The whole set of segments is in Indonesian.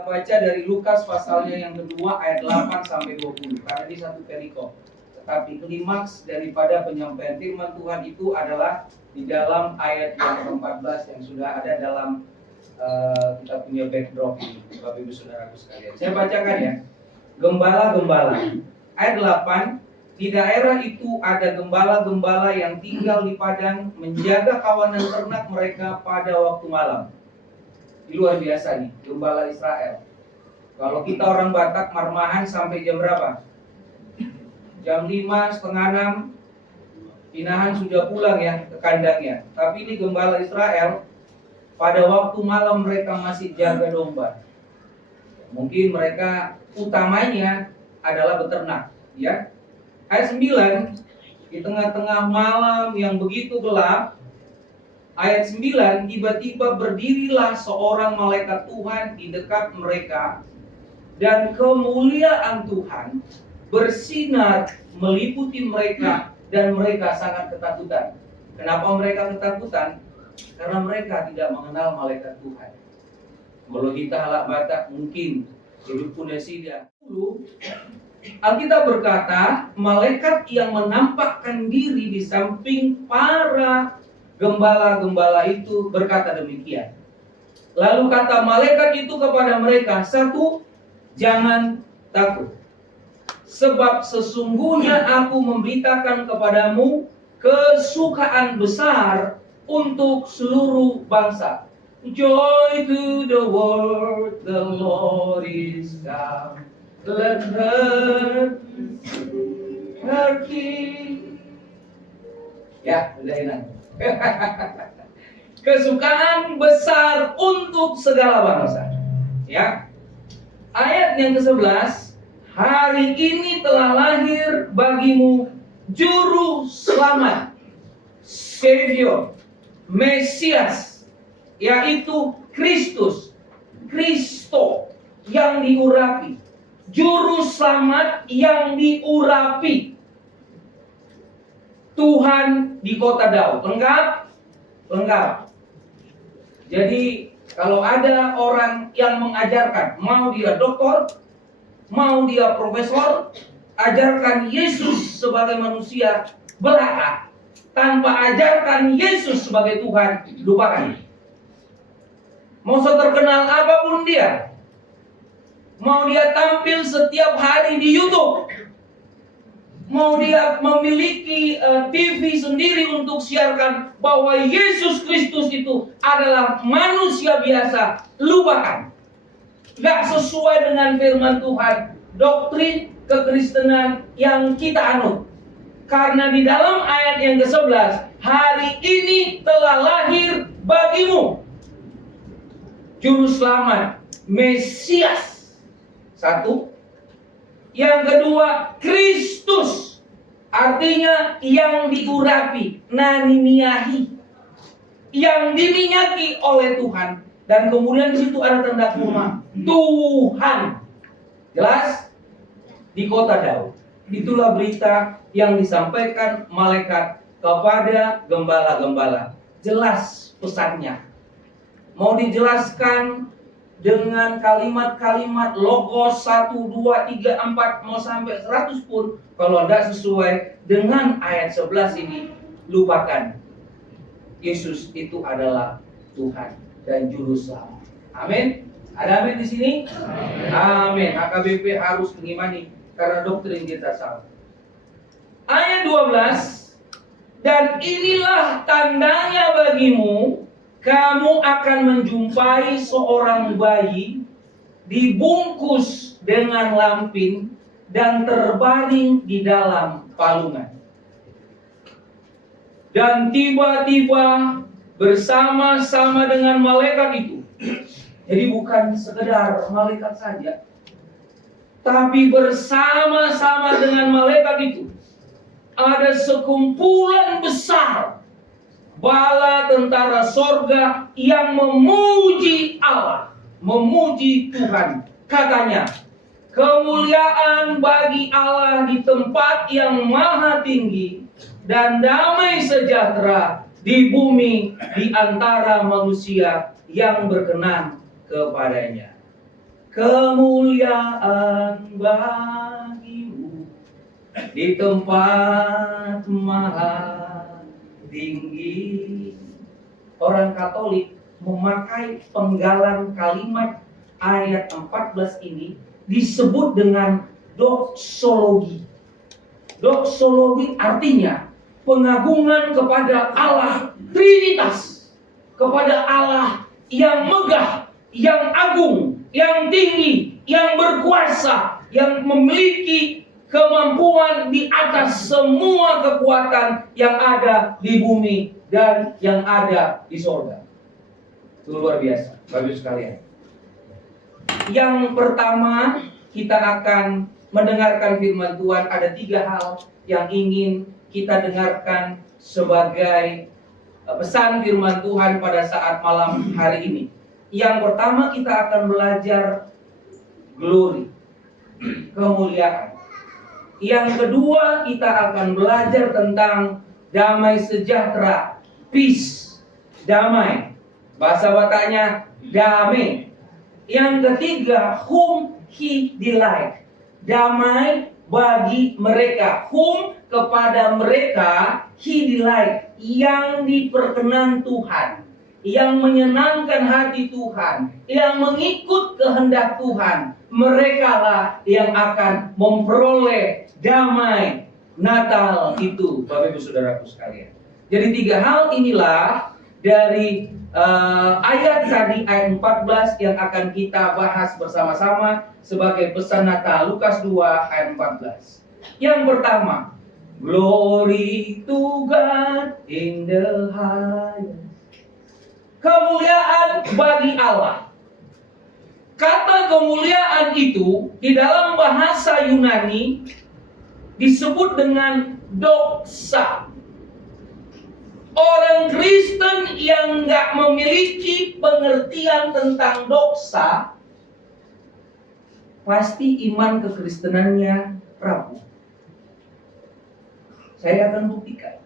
Kita baca dari Lukas pasalnya yang kedua ayat 8 sampai 20 karena ini satu perikop. Tetapi klimaks daripada penyampaian firman Tuhan itu adalah di dalam ayat yang ke-14 yang sudah ada dalam kita punya backdrop ini, Bapak Ibu Saudaraku sekalian. Saya bacakan ya. Gembala-gembala. Ayat 8, di daerah itu ada gembala-gembala yang tinggal di padang menjaga kawanan ternak mereka pada waktu malam. Ini luar biasa nih, gembala Israel. Kalau kita orang Batak marmahan sampai jam berapa? Jam 5, setengah 6, pinahan sudah pulang ya ke kandangnya. Tapi ini gembala Israel, pada waktu malam mereka masih jaga domba. Mungkin mereka utamanya adalah beternak, ya. Ayat 9, di tengah-tengah malam yang begitu gelap, ayat 9, tiba-tiba berdirilah seorang malaikat Tuhan di dekat mereka, dan kemuliaan Tuhan bersinar meliputi mereka, dan mereka sangat ketakutan. Kenapa mereka ketakutan? Karena mereka tidak mengenal malaikat Tuhan. Kalau kita halak Batak mungkin hidup punya sida. Alkitab berkata, malaikat yang menampakkan diri di samping para gembala-gembala itu berkata demikian. Lalu kata malaikat itu kepada mereka, satu, jangan takut. Sebab sesungguhnya aku memberitakan kepadamu kesukaan besar untuk seluruh bangsa. Joy to the world, the Lord is come. Let her King. Ya, udah enak. Kesukaan besar untuk segala bangsa. Ya. Ayat yang ke-11, hari ini telah lahir bagimu juru selamat, Savior, Mesias, yaitu Kristus, Kristo yang diurapi, juru selamat yang diurapi, Tuhan di kota Daud. Lengkap? Lengkap. Jadi kalau ada orang yang mengajarkan, mau dia doktor, mau dia profesor, ajarkan Yesus sebagai manusia, belaka. Tanpa ajarkan Yesus sebagai Tuhan, lupakan. Mau terkenal apapun dia, mau dia tampil setiap hari di YouTube, mau dia memiliki TV sendiri untuk siarkan bahwa Yesus Kristus itu adalah manusia biasa, lupakan. Gak sesuai dengan firman Tuhan, doktrin kekristenan yang kita anut. Karena di dalam ayat yang ke-11, hari ini telah lahir bagimu juru selamat, Mesias. Satu. Yang kedua, Kristus. Artinya yang diurapi, naniniahi, yang diminyaki oleh Tuhan. Dan kemudian di situ ada tanda kurma, Tuhan. Jelas? Di kota Daud. Itulah berita yang disampaikan malaikat kepada gembala-gembala. Jelas pesannya. Mau dijelaskan dengan kalimat-kalimat logos 1, 2, 3, 4 mau sampai 100 pun, kalau tidak sesuai dengan ayat 11 ini, lupakan. Yesus itu adalah Tuhan dan juru selamat. Amin. Ada amin di sini? Amin. HKBP harus mengimani karena doktrin kita salah. Ayat 12, dan inilah tandanya bagimu, kamu akan menjumpai seorang bayi dibungkus dengan lampin dan terbaring di dalam palungan. Dan tiba-tiba bersama-sama dengan malaikat itu. Jadi bukan sekedar malaikat saja, tapi bersama-sama dengan malaikat itu ada sekumpulan besar bala tentara sorga yang memuji Allah, memuji Tuhan. Katanya, kemuliaan bagi Allah di tempat yang maha tinggi, dan damai sejahtera di bumi di antara manusia yang berkenan kepadanya. kemuliaan bagimu di tempat maha tinggi. Orang Katolik memakai penggalan kalimat ayat 14 ini disebut dengan doksologi. Doksologi artinya pengagungan kepada Allah Trinitas, kepada Allah yang megah, yang agung, yang tinggi, yang berkuasa, yang memiliki kemampuan di atas semua kekuatan yang ada di bumi dan yang ada di sorga. Itu luar biasa, Bapak Ibu sekalian. Yang pertama, kita akan mendengarkan firman Tuhan. Ada 3 hal yang ingin kita dengarkan sebagai pesan firman Tuhan pada saat malam hari ini. Yang pertama, kita akan belajar glory, kemuliaan. Yang kedua, kita akan belajar tentang damai sejahtera, peace, damai. Bahasa Bataknya damai. Yang ketiga, whom he delight, damai bagi mereka. Whom, kepada mereka, he delight, yang diperkenan Tuhan, yang menyenangkan hati Tuhan, yang mengikut kehendak Tuhan. Mereka lah yang akan memperoleh damai Natal itu, Bapak Ibu Saudaraku sekalian. Jadi 3 hal inilah dari ayat tadi, ayat 14 yang akan kita bahas bersama-sama sebagai pesan Natal. Lukas 2 ayat 14. Yang pertama, glory to God in the highest. Kemuliaan bagi Allah. Kata kemuliaan itu di dalam bahasa Yunani disebut dengan doxa. Orang Kristen yang nggak memiliki pengertian tentang doxa, pasti iman kekristenannya rapuh. Saya akan buktikan.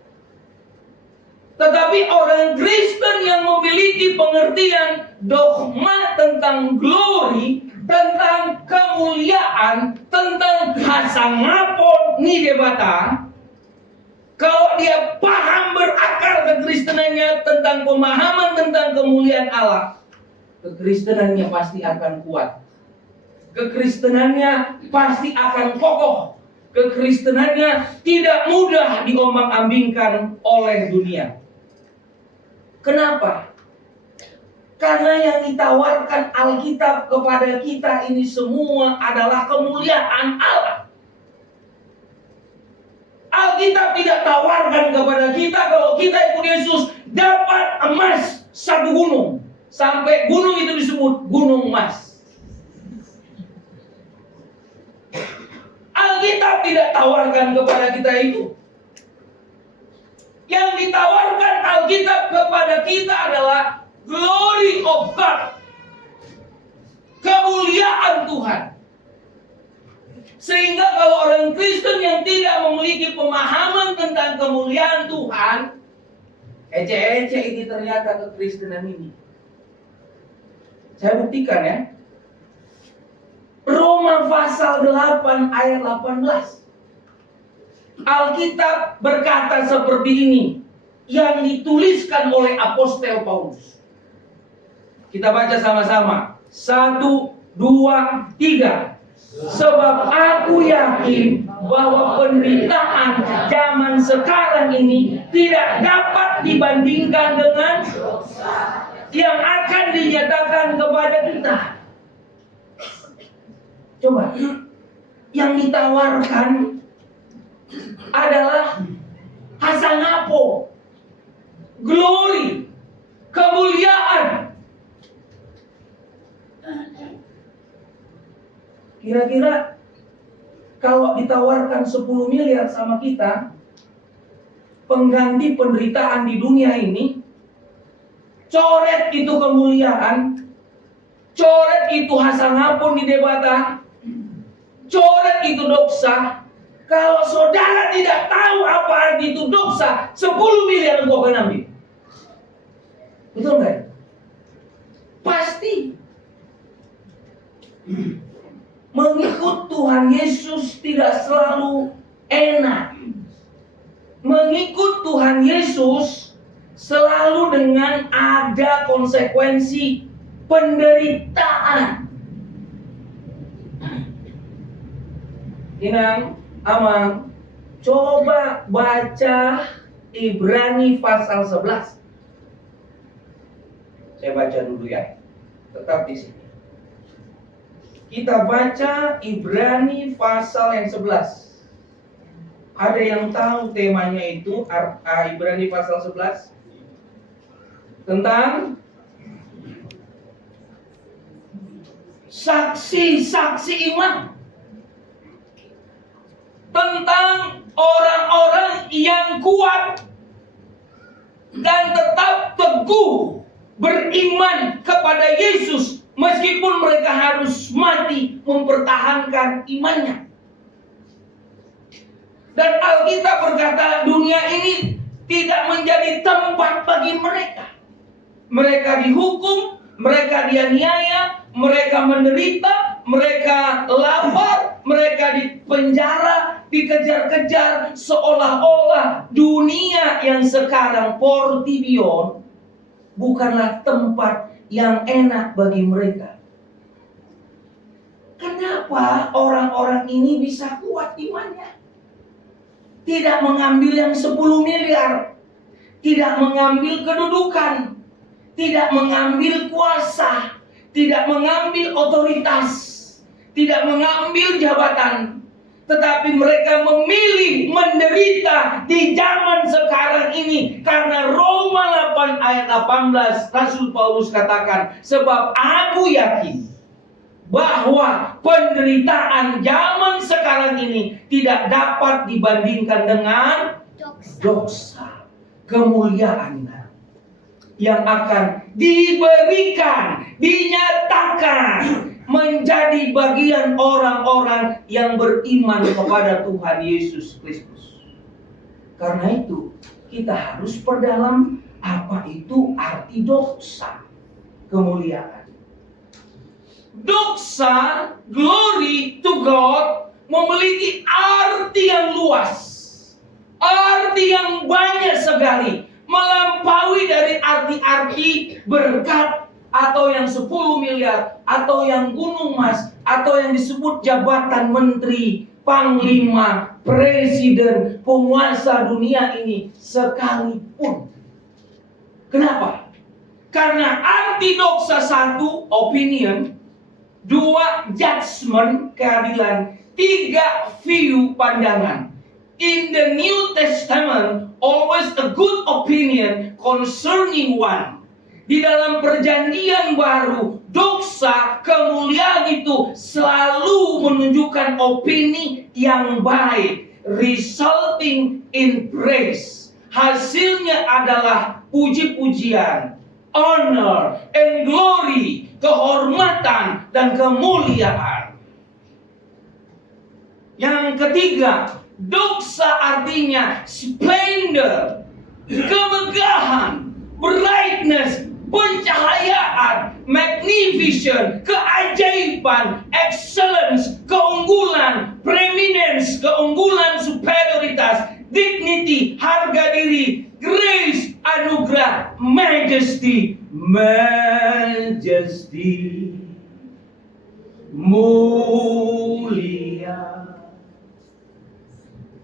Tetapi orang Kristen yang memiliki pengertian dogma tentang glory, tentang kemuliaan, tentang hasangapon nidebata, kalau dia paham berakar kekristenannya tentang pemahaman tentang kemuliaan Allah, kekristenannya pasti akan kuat. Kekristenannya pasti akan kokoh. Kekristenannya tidak mudah diombang-ambingkan oleh dunia. Kenapa? Karena yang ditawarkan Alkitab kepada kita ini semua adalah kemuliaan Allah. Alkitab tidak tawarkan kepada kita kalau kita ikut Yesus dapat emas 1 gunung. Sampai gunung itu disebut gunung emas. Alkitab tidak tawarkan kepada kita itu. Yang ditawarkan Alkitab kepada kita adalah glory of God, kemuliaan Tuhan. Sehingga kalau orang Kristen yang tidak memiliki pemahaman tentang kemuliaan Tuhan, ece-ece ini ternyata kekristenan ini. Saya buktikan ya. Roma pasal 8 ayat 18. Alkitab berkata seperti ini, yang dituliskan oleh Apostel Paulus. Kita baca sama-sama. 1, 2, 3. Sebab aku yakin bahwa penderitaan zaman sekarang ini tidak dapat dibandingkan dengan yang akan dinyatakan kepada kita. Coba, yang ditawarkan adalah hasangapo, glory, kemuliaan. Kira-kira kalau ditawarkan 10 miliar sama kita, pengganti penderitaan di dunia ini, coret itu kemuliaan, coret itu hasangapun di debata, coret itu doxa. Kalau saudara tidak tahu apa arti itu doxa, 10 miliar engkau akan ambil. Betul nggak? Pasti. Mengikut Tuhan Yesus tidak selalu enak. Mengikut Tuhan Yesus selalu dengan ada konsekuensi penderitaan. Inang, Amang, coba baca Ibrani pasal 11. Saya baca dulu ya. Tetap di sini. Kita baca Ibrani pasal yang 11. Ada yang tahu temanya itu Ibrani pasal 11? Tentang saksi-saksi iman. Tentang orang-orang yang kuat dan tetap teguh beriman kepada Yesus meskipun mereka harus mati mempertahankan imannya. Dan Alkitab berkata dunia ini tidak menjadi tempat bagi mereka. Mereka dihukum, mereka dianiaya, mereka menderita, mereka lapar, mereka dipenjara, dikejar-kejar, seolah-olah dunia yang sekarang Portibion bukanlah tempat yang enak bagi mereka. Kenapa orang-orang ini bisa kuat imannya? Tidak mengambil yang 10 miliar, tidak mengambil kedudukan, tidak mengambil kuasa, tidak mengambil otoritas, tidak mengambil jabatan, tetapi mereka memilih menderita di zaman sekarang ini karena Roma 8 ayat 18 Rasul Paulus katakan, sebab aku yakin bahwa penderitaan zaman sekarang ini tidak dapat dibandingkan dengan dosa kemuliaan yang akan diberikan, dinyatakan menjadi bagian orang-orang yang beriman kepada Tuhan Yesus Kristus. Karena itu kita harus perdalam apa itu arti dosa kemuliaan. Doxa, glory to God, memiliki arti yang luas, arti yang banyak sekali, melampaui dari arti-arti berkat atau yang 10 miliar atau yang gunung mas atau yang disebut jabatan menteri, panglima, presiden, penguasa dunia ini sekalipun. Kenapa? Karena arti doxa 1, opinion, 2, judgment, keadilan, 3, view, pandangan. In the New Testament, always a good opinion concerning one. Di dalam perjanjian baru, doxa, kemuliaan itu selalu menunjukkan opini yang baik, resulting in praise. Hasilnya adalah puji-pujian, honor and glory, kehormatan dan kemuliaan. Yang ketiga, doxa artinya splendor, kemegahan, brightness, pencahayaan, magnificent, keajaiban, excellence, keunggulan, preeminence, keunggulan, superioritas, dignity, harga diri, grace, anugerah, majesty, mulia.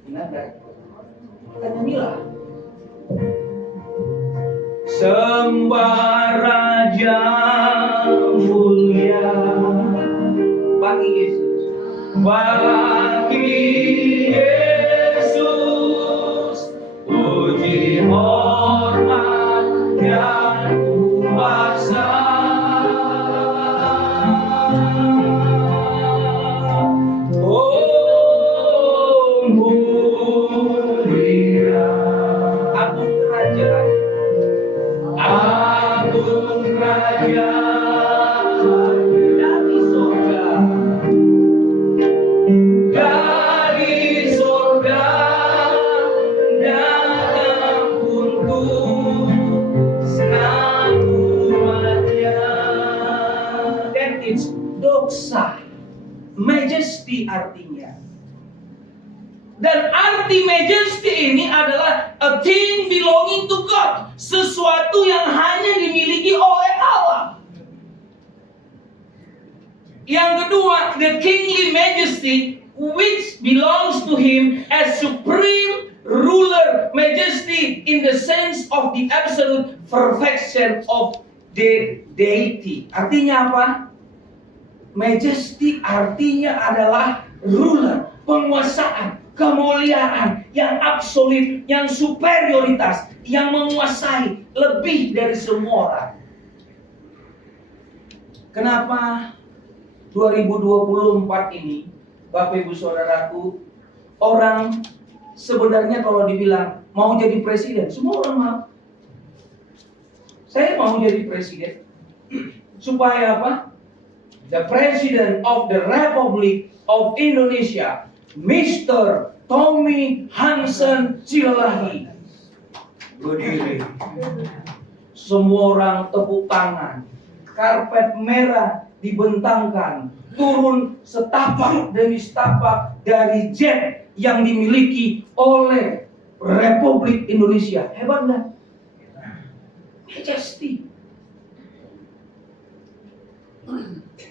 Ingat gak? Kita nyanyilah. Sembah Raja mulia bagi Yesus, bagi Yesus, puji hormat dan kuasa. Oh mulia, agung kerajaan, agung kerajaan dari surga, dari majesty artinya. Dan arti majesty ini adalah a thing belonging to God, sesuatu yang hanya dimiliki oleh Allah. Yang kedua, the kingly majesty which belongs to him as supreme ruler, majesty in the sense of the absolute perfection of the deity. Artinya apa? Majesty artinya adalah ruler, penguasaan, kemuliaan yang absolut, yang superioritas, yang menguasai lebih dari semua orang. Kenapa 2024 ini, Bapak Ibu Saudaraku, orang sebenarnya kalau dibilang mau jadi presiden, semua orang mau. Saya mau jadi presiden. Supaya apa? The President of the Republic of Indonesia, Mr. Tommy Hansen Silalahi, berdiri. Semua orang tepuk tangan. Karpet merah dibentangkan. Turun setapak demi setapak dari jet yang dimiliki oleh Republik Indonesia. Hebat nggak? Majesty.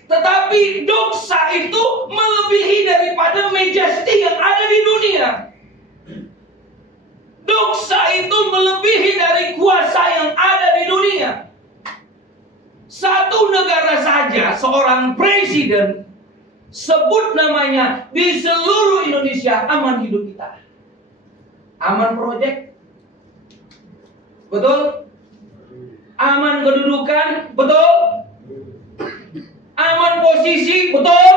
Tetapi dosa itu melebihi daripada majesty yang ada di dunia. Dosa itu melebihi dari kuasa yang ada di dunia. Satu negara saja, seorang presiden, sebut namanya, di seluruh Indonesia aman hidup kita. Aman proyek, betul? Aman kedudukan, betul? Aman posisi, betul?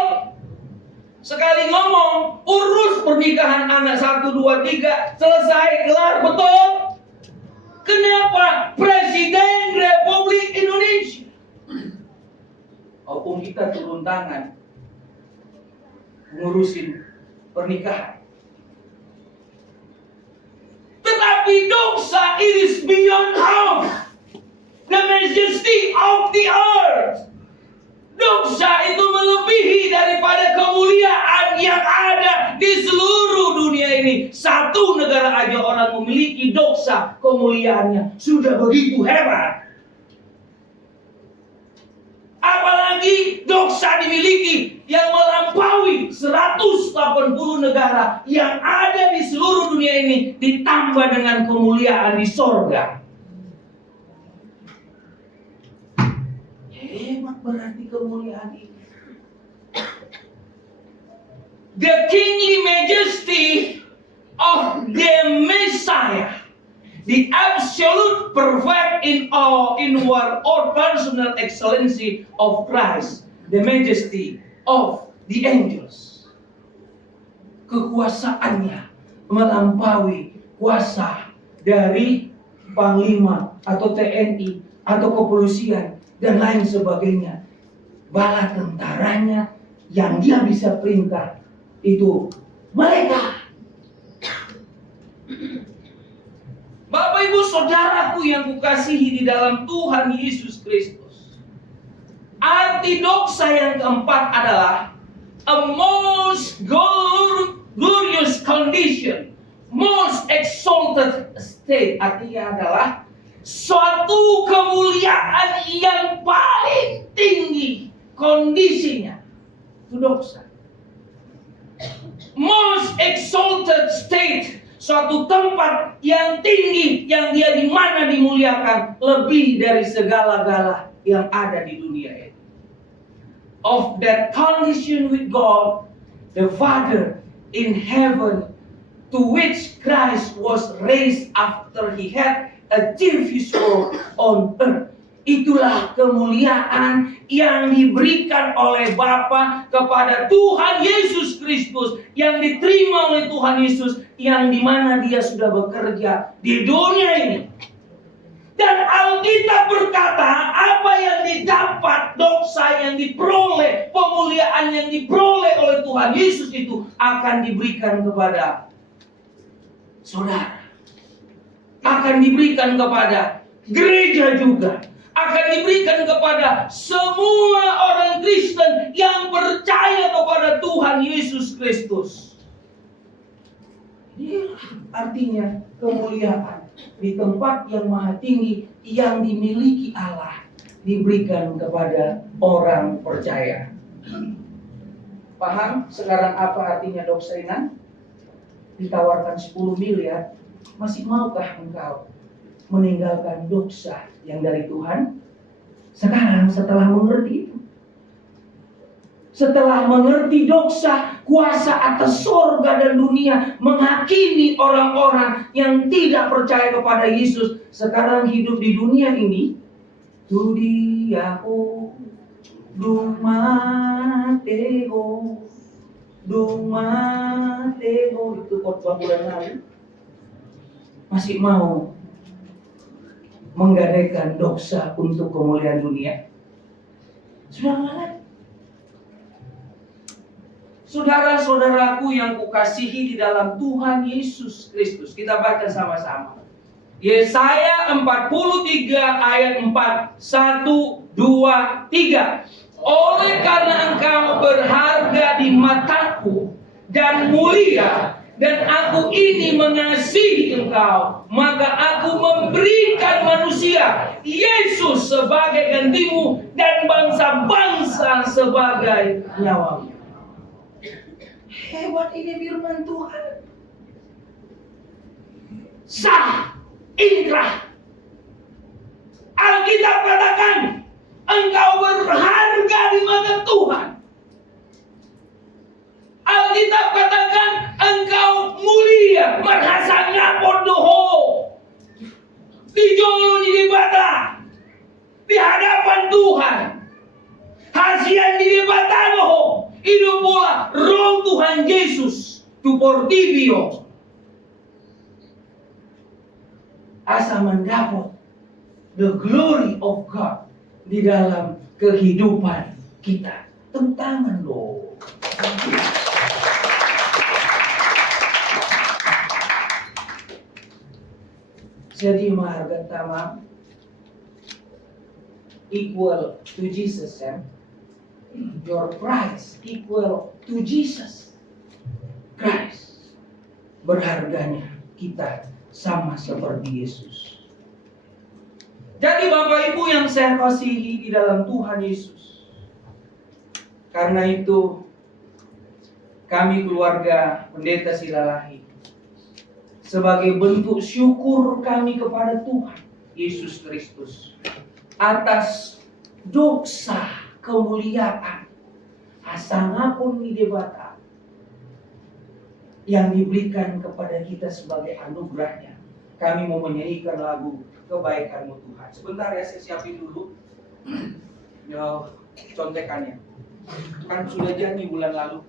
Sekali ngomong, urus pernikahan anak 1, 2, 3, selesai, kelar, betul? Kenapa? Presiden Republik Indonesia. Walaupun kita turun tangan ngurusin pernikahan, tetapi dosa is beyond of the majesty of the earth. Dosa itu melebihi daripada kemuliaan yang ada di seluruh dunia ini. Satu negara aja orang memiliki dosa, kemuliaannya sudah begitu hebat. Apalagi dosa dimiliki yang melampaui 180 negara yang ada di seluruh dunia ini, ditambah dengan kemuliaan di sorga. Hebat berarti kemuliaan ini. The kingly majesty of the Messiah, the absolute perfect in all inward or personal excellency of Christ, the majesty of the angels. Kekuasaannya melampaui kuasa dari panglima atau TNI atau kepolisian dan lain sebagainya. Bala tentaranya yang dia bisa perintah itu mereka. Bapak Ibu Saudaraku yang kukasihi di dalam Tuhan Yesus Kristus, arti dosa yang keempat adalah a most glorious condition, most exalted state. Artinya adalah suatu kemuliaan yang paling tinggi kondisinya. Itu dosa. Most exalted state, suatu tempat yang tinggi, yang dia di mana dimuliakan lebih dari segala-gala yang ada di dunia ini. Of that condition with God, the Father in heaven, to which Christ was raised after he had achieved his work on earth. Itulah kemuliaan yang diberikan oleh Bapa kepada Tuhan Yesus Kristus, yang diterima oleh Tuhan Yesus, yang dimana dia sudah bekerja di dunia ini. Dan Alkitab berkata, apa yang didapat, dosa yang diperoleh, pemuliaan yang diperoleh oleh Tuhan Yesus itu akan diberikan kepada saudara, akan diberikan kepada gereja juga, akan diberikan kepada semua orang Kristen yang percaya kepada Tuhan Yesus Kristus. Inilah artinya kemuliaan di tempat yang maha tinggi yang dimiliki Allah diberikan kepada orang percaya. Paham sekarang apa artinya doktrina? Ditawarkan 10 miliar, masih maukah engkau meninggalkan dosa yang dari Tuhan? Sekarang setelah mengerti itu, setelah mengerti dosa, kuasa atas surga dan dunia, menghakimi orang-orang yang tidak percaya kepada Yesus, sekarang hidup di dunia ini, Tudiaku Dumatego itu khotbah bulan lalu, masih mau menggadaikan dosa untuk kemuliaan dunia? Sudah mana? Saudara-saudaraku yang kukasihi di dalam Tuhan Yesus Kristus, kita baca sama-sama. Yesaya 43 ayat 4, 1, 2, 3. Oleh karena engkau berharga di mataku dan mulia, dan aku ini mengasihi engkau, maka aku memberikan manusia Yesus sebagai gantimu dan bangsa-bangsa sebagai nyawamu. Hebat ini firman Tuhan. Sah, inkrah. Alkitab katakan, engkau berharga di mata Tuhan. Alkitab katakan, engkau mulia, marhasanya podoho. Dijolo di bata, di hadapan Tuhan. Hasian di batanoho. Hidup pula roh Tuhan Yesus tu portibio. Asa mendapat the glory of God di dalam kehidupan kita. Tepuk tangan loh. Jadi maharga tamam equal to Jesus, ya. Your price equal to Jesus Christ. Berharganya kita sama seperti Yesus. Jadi Bapak Ibu yang saya kasihi di dalam Tuhan Yesus, karena itu kami keluarga Pendeta Silalahi, sebagai bentuk syukur kami kepada Tuhan Yesus Kristus atas dosa kemuliaan asangapun di debata yang diberikan kepada kita sebagai anugerahnya, kami mau menyanyikan lagu Kebaikanmu Tuhan. Sebentar ya, saya siapin dulu ya, contekannya. Kan sudah janji bulan lalu.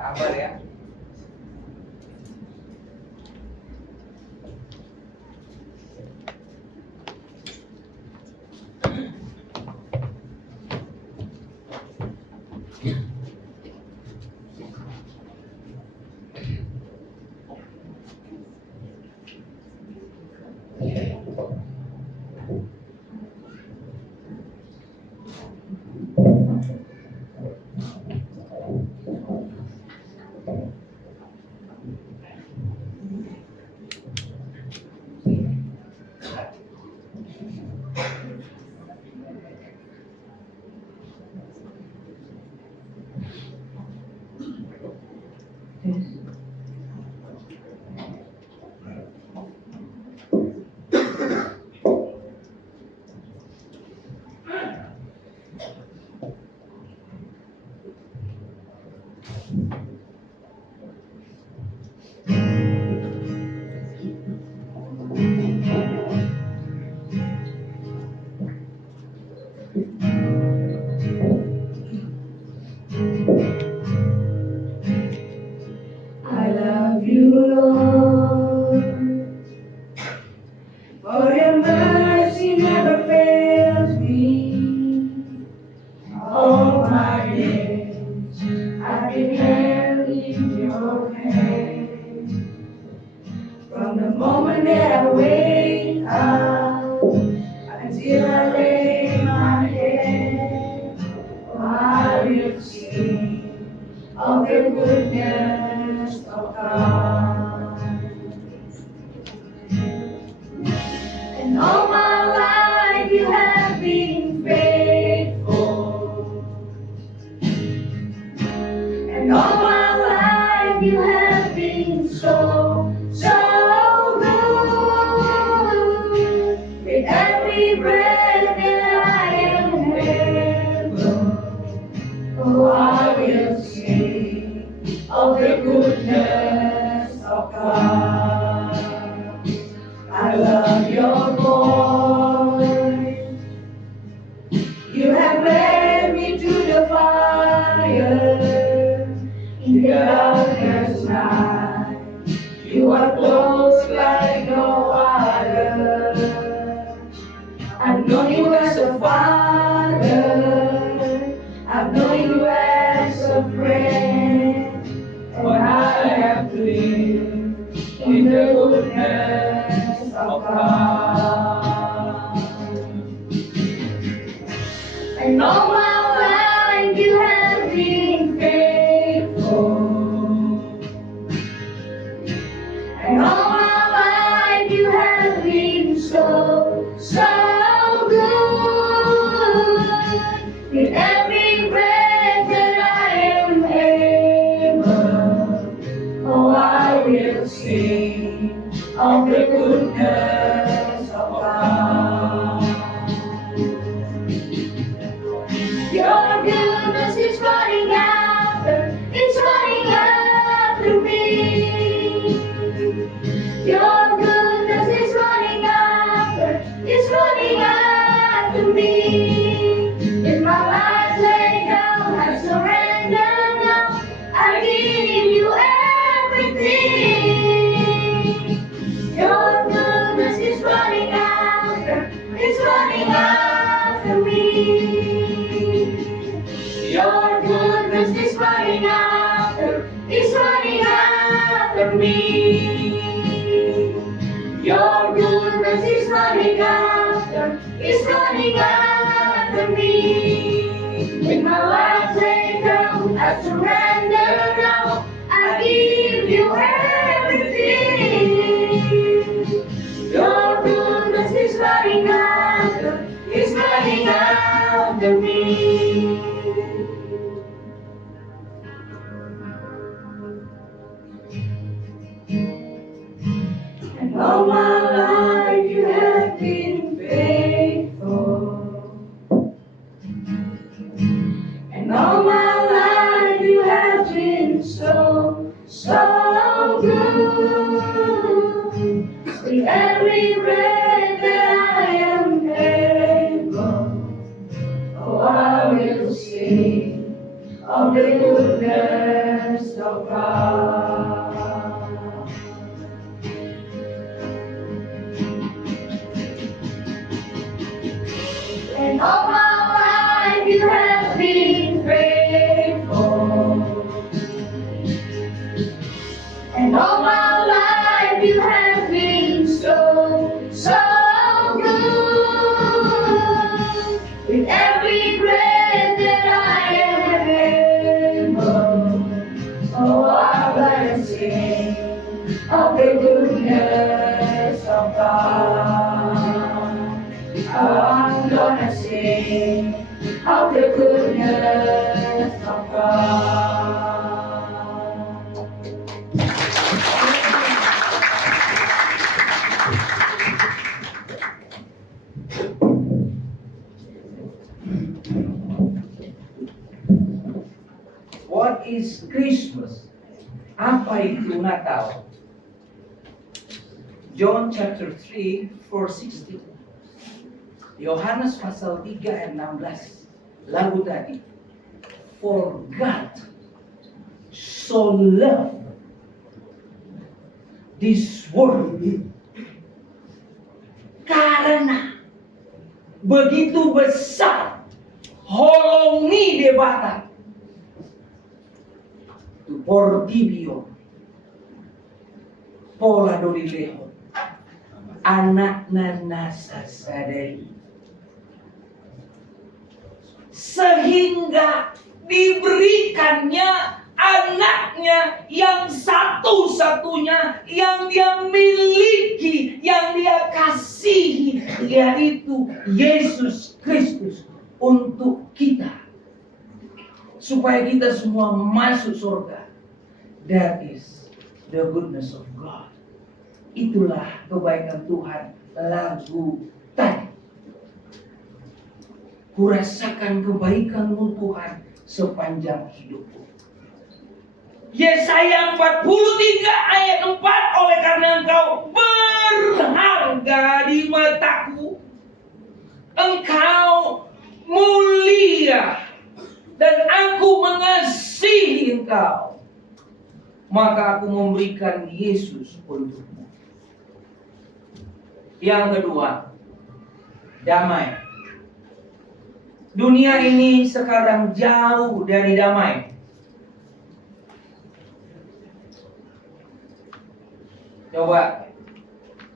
Sabar ya. I've been held in your hand. you have been so, so good. With every breath that I am able, oh, I will sing of the goodness of God. I love your voice. You have led me to the fire in the darkest night. You are close like no other. I've known you as a father. I've known you as a friend. And I have lived in the goodness of God. And all my life you have been faithful. And all my life you have been so, so good. With every breath that I am able, oh, I will sing of the goodness of God. Your goodness is running after, it's running after me. Your goodness is running after, it's running after me. In my life laid down, I surrender now. I give you everything. Your goodness is running after, it's running after me. Your goodness is running after, it's running after me. Your goodness is running after, it's running after me. With my life laid down, I surrender now. I give you everything. Your goodness is running after, it's running after me. And all my life you have been faithful. And all my life you have been so, so good. With every breath that I am able, oh, I will sing of the goodness of God. And all my life you have been faithful. And all my life you have been so, so good. With every breath that I am able, oh, I will sing of the goodness of God. I'm gonna sing of the goodness of God. What is Christmas? Apa itu Natal? John chapter 3 verse 16. Yohanes pasal 3 ayat 16. Lagu tadi. For God so loved this world. Karena begitu besar holongi debata tu portibio pola dolileho anak nasa sadari, sehingga diberikannya anaknya yang satu-satunya yang dia miliki, yang dia kasihi, yaitu Yesus Kristus untuk kita, supaya kita semua masuk surga That is the goodness of God. Itulah kebaikan Tuhan. Lagu tadi. Kurasakan kebaikan-Mu Tuhan sepanjang hidupku. Yesaya 43 ayat 4, oleh karena Engkau berharga di mataku, Engkau mulia, dan aku mengasihi Engkau, maka aku memberikan Yesus untukmu. Yang kedua, damai. Dunia ini sekarang jauh dari damai. Coba,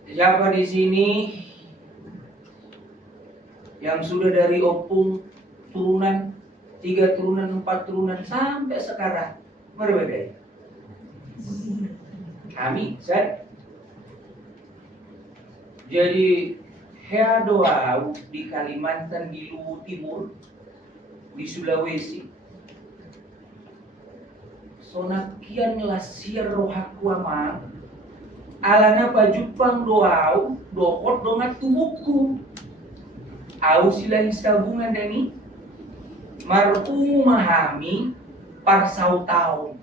siapa di sini yang sudah dari opung turunan 3 turunan 4 turunan sampai sekarang berbeda? Kami, saya. Jadi doa di Kalimantan, di Luwu Timur, di Sulawesi. Sonakian lasir rohaku amang. Alana pajupang doau, dohot dongat tubuhku. Au sila istabungan dani, mar'u mahami parsau tau.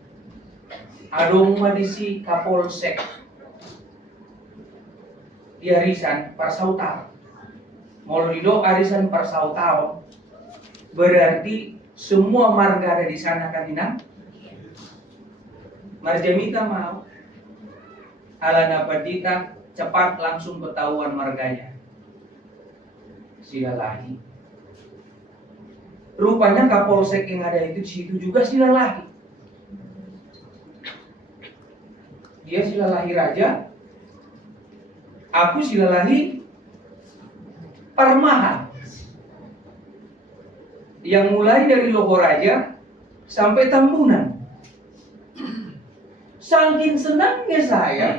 Adong madisi kapolsek. Di arisan parsau tau. Molrido arisan parsau tau. Berarti semua marga ada di sana kan Inang? Marjamita mau. Alana Padita cepat langsung ketahuan marganya. Silalahi. Rupanya kapolsek yang ada itu situ juga silalahi. Dia silalahi raja. Aku silalahi Parmahan. Yang mulai dari Logoraja sampai Tambunan. Saking senangnya saya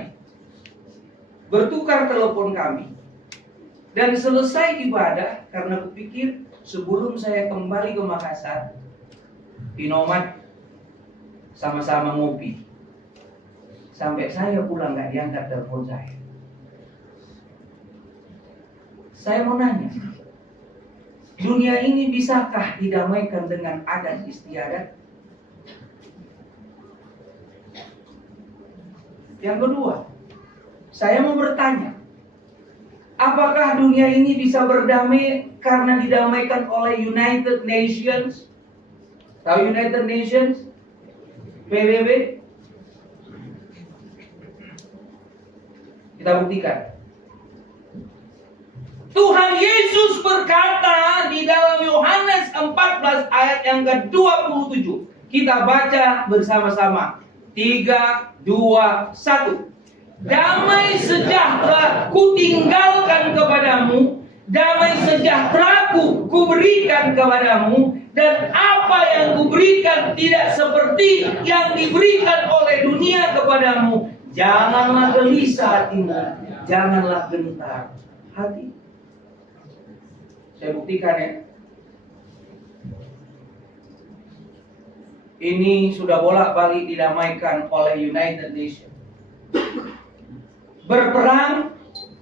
bertukar telepon kami dan selesai ibadah, karena kupikir sebelum saya kembali ke Makassar, Inomat sama-sama ngopi. Sampai saya pulang gak diangkat telepon saya. Saya mau nanya, dunia ini bisakah didamaikan dengan adat istiadat? Yang kedua, saya mau bertanya, apakah dunia ini bisa berdamai karena didamaikan oleh United Nations? Tahu United Nations? PBB? Kita buktikan. Tuhan Yesus berkata di dalam Yohanes 14 ayat yang ke-27. Kita baca bersama-sama. 3, 2, 1. Damai sejahtera kutinggalkan kepadamu, damai sejahteraku kuberikan kepadamu, dan apa yang kuberikan tidak seperti yang diberikan oleh dunia kepadamu. Janganlah gelisah hatimu, janganlah gentar hati. Saya buktikan ya. Ini sudah bolak-balik didamaikan oleh United Nations. Berperang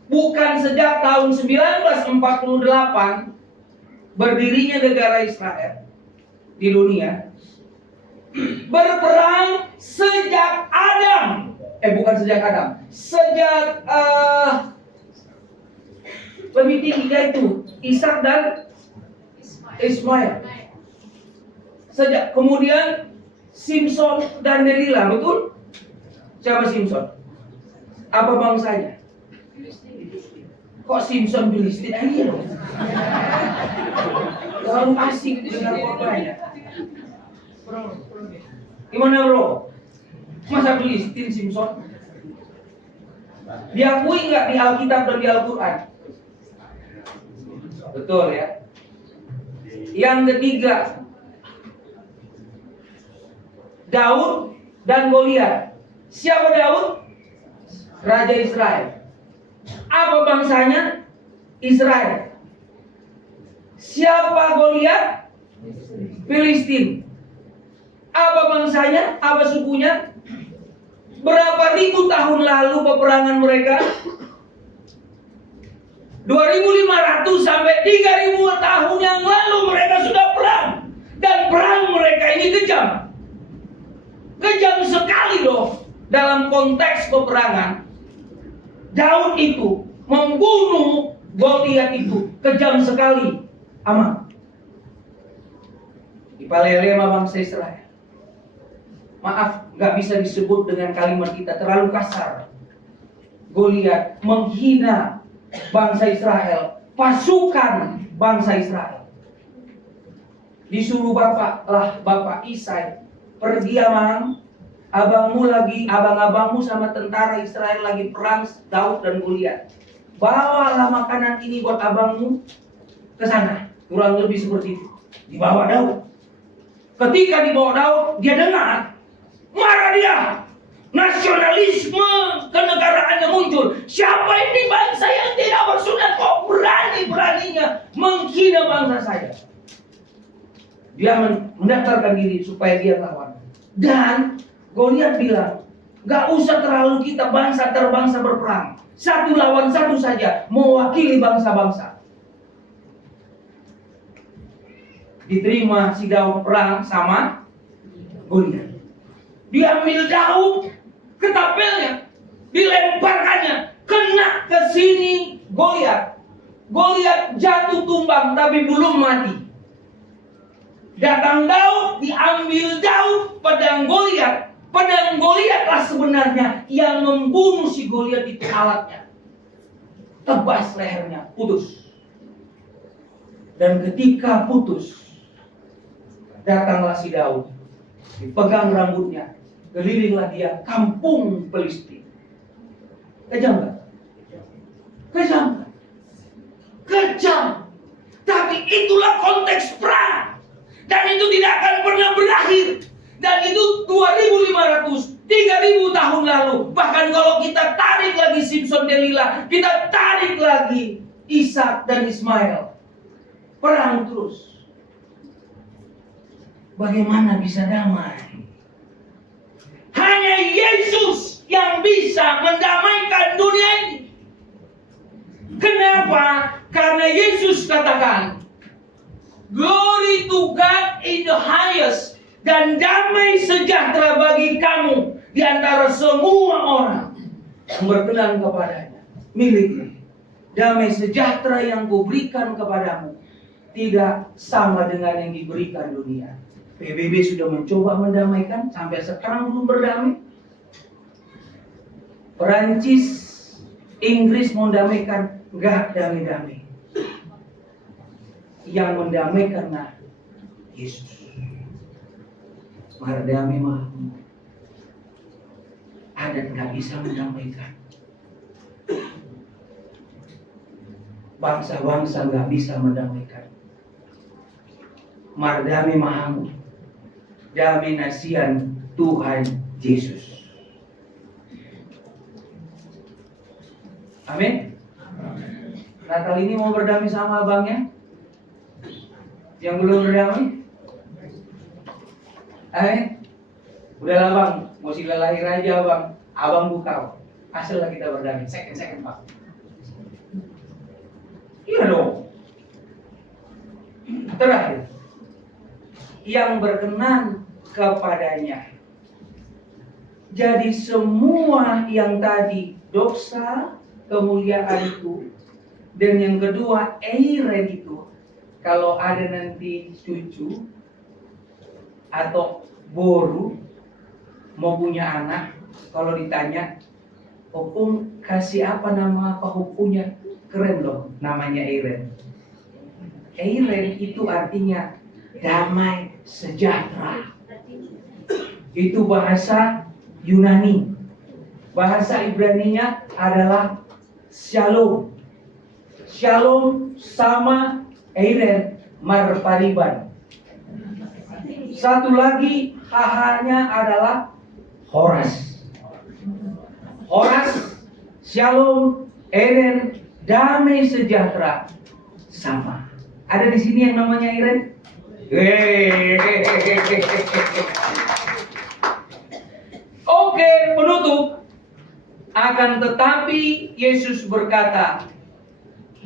bukan sejak tahun 1948 berdirinya negara Israel di dunia. Berperang sejak Adam. Bukan sejak Adam. Sejak lebih tinggi yaitu Ishak dan Ismail. Sejak kemudian Simpson dan Delila, betul? Siapa Simpson? Apa bangsanya? Kok Simpson Filistin? Iya dong. Orang asing itu dengar khotbahnya. Gimana bro? Masa Filistin Simpson? Diakui nggak di Alkitab dan di Al-Quran? Betul ya. Yang ketiga, Daud dan Goliat. Siapa Daud? Raja Israel. Apa bangsanya? Israel. Siapa Goliat? Filistin. Apa bangsanya? Apa sukunya? 2000 tahun lalu peperangan mereka, 2500 sampai 3000 tahun yang lalu mereka sudah perang. Dan perang mereka ini kejam. Kejam sekali loh. Dalam konteks peperangan, Daud itu membunuh Goliat itu kejam sekali. Aman. Ipalele sama bangsa Israel. Maaf, nggak bisa disebut dengan kalimat kita, terlalu kasar. Goliat menghina bangsa Israel, pasukan bangsa Israel. Disuruh Bapak Isai pergi amang, abang-abangmu sama tentara Israel lagi perang Daud dan Goliat. Bawalah makanan ini buat abangmu ke sana. Kurang lebih seperti itu. Dibawa Daud. Ketika dibawa Daud, dia dengar, marah dia. Nasionalisme kenegaraannya muncul. Siapa ini bangsa yang tidak bersunat kok berani-beraninya menghina bangsa saya? Dia mendaftarkan diri supaya dia lawan. Dan Goliat bilang, gak usah terlalu kita bangsa terbangsa berperang. Satu lawan satu saja, mewakili bangsa-bangsa. Diterima si Daud perang sama Goliat. Diambil Daud ke tapelnya, dilemparkannya, kena ke sini Goliat. Goliat jatuh tumbang tapi belum mati. Datang Daud, diambil Daud pedang Goliat. Pedang Goliatlah sebenarnya yang membunuh si Goliat itu alatnya. Tebas lehernya, putus. Dan ketika putus, datanglah si Daud, dipegang rambutnya, kelilinglah dia kampung Filistin. Kejam gak? Kejam gak? Kejam. Tapi itulah konteks perang. Dan itu tidak akan pernah berakhir. Dan itu 2500, 3000 tahun lalu. Bahkan kalau kita tarik lagi Simpson Delila, kita tarik lagi Ishak dan Ismail, perang terus. Bagaimana bisa damai? Hanya Yesus yang bisa mendamaikan dunia ini. Kenapa? Karena Yesus katakan, glory to God in the highest, dan damai sejahtera bagi kamu di antara semua orang yang berkenan kepadanya. Miliknya. Damai sejahtera yang kuberikan kepadamu tidak sama dengan yang diberikan dunia. PBB sudah mencoba mendamaikan, sampai sekarang belum berdamai. Perancis, Inggris mendamaikan, enggak damai-damai. Yang mendamaikanlah Yesus. Mardamai mah adat nggak bisa mendamaikan. Bangsa-bangsa nggak bisa mendamaikan. Mardamai mahamu, damai nasian Tuhan Yesus. Amin. Natal ini mau berdamai sama abangnya? Yang belum berdamai? Udahlah bang, mau sila lahir aja bang. Abang buka, hasilnya kita berdamai. Second pak. Iya dong. Terakhir, yang berkenan kepadanya. Jadi semua yang tadi dosa, kemuliaan itu, dan yang kedua eiren itu, kalau ada nanti cucu atau boru mau punya anak, kalau ditanya, Opung kasih apa nama pahupunya? Keren loh, namanya eiren. Eiren itu artinya damai sejahtera. Itu bahasa Yunani. Bahasa Ibraninya adalah shalom. Shalom sama eiren, marpariban. Satu lagi hahanya adalah horas. Horas, shalom, eiren, damai sejahtera sama. Ada di sini yang namanya eiren? Oke, penutup. Akan tetapi Yesus berkata,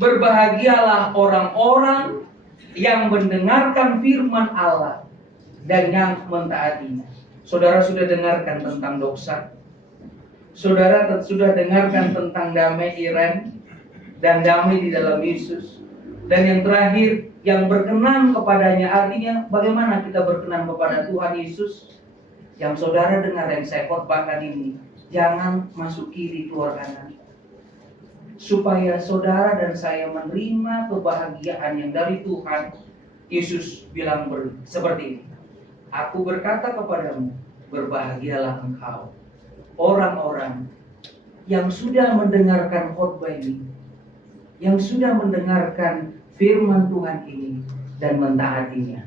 berbahagialah orang-orang yang mendengarkan firman Allah dan yang mentaatinya. Saudara sudah dengarkan tentang doxa? Saudara sudah dengarkan tentang damai Iren dan damai di dalam Yesus? Dan yang terakhir, yang berkenan kepadanya, artinya bagaimana kita berkenan kepada Tuhan Yesus? Yang saudara dengar yang saya khotbahkan ini, jangan masuk kiri keluar kanan. Supaya saudara dan saya menerima kebahagiaan yang dari Tuhan. Yesus bilang seperti ini, aku berkata kepadamu, berbahagialah engkau, orang-orang yang sudah mendengarkan khotbah ini, yang sudah mendengarkan firman Tuhan ini dan mentaatinya.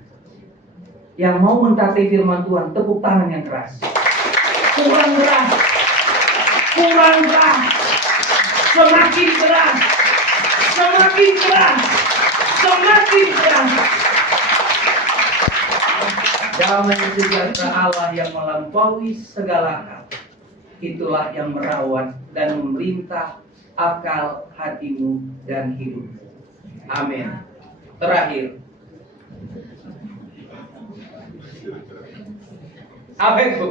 Yang mau mentaati firman Tuhan, tepuk tangan yang keras. Kurang keras, kurang keras, semakin keras, semakin keras, semakin keras. Damai sejahtera Allah yang melampaui segala akal, itulah yang merawat dan memerintah akal hatimu dan hidupmu. Amin. Terakhir, apa itu?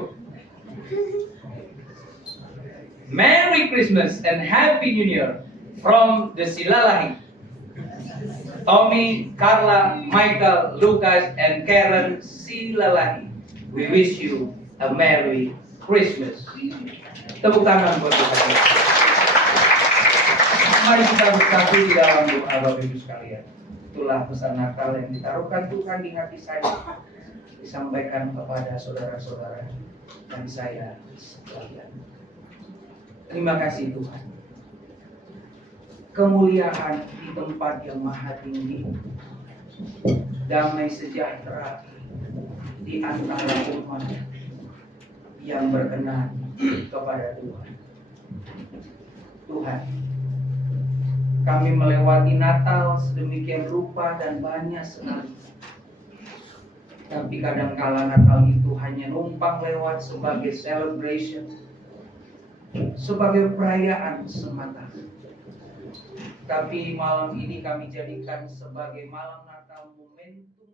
Merry Christmas and Happy New Year from the Silalahi. Tommy, Carla, Michael, Lucas, and Karen Silalahi. We wish you a Merry Christmas. Tepuk tangan buat kita. Mari kita bersatu di dalam doa Bapak Ibu sekalian. Itulah pesan Natal yang ditaruhkan Tuhan di hati saya, disampaikan kepada saudara-saudara dan saya sekalian. Terima kasih Tuhan. Kemuliaan di tempat yang maha tinggi, damai sejahtera di antara umat yang berkenan kepada Tuhan. Tuhan, kami melewati Natal sedemikian rupa dan banyak sekali. Tapi kadangkala Natal itu hanya numpang lewat sebagai celebration, sebagai perayaan semata. Tapi malam ini kami jadikan sebagai malam Natal momentum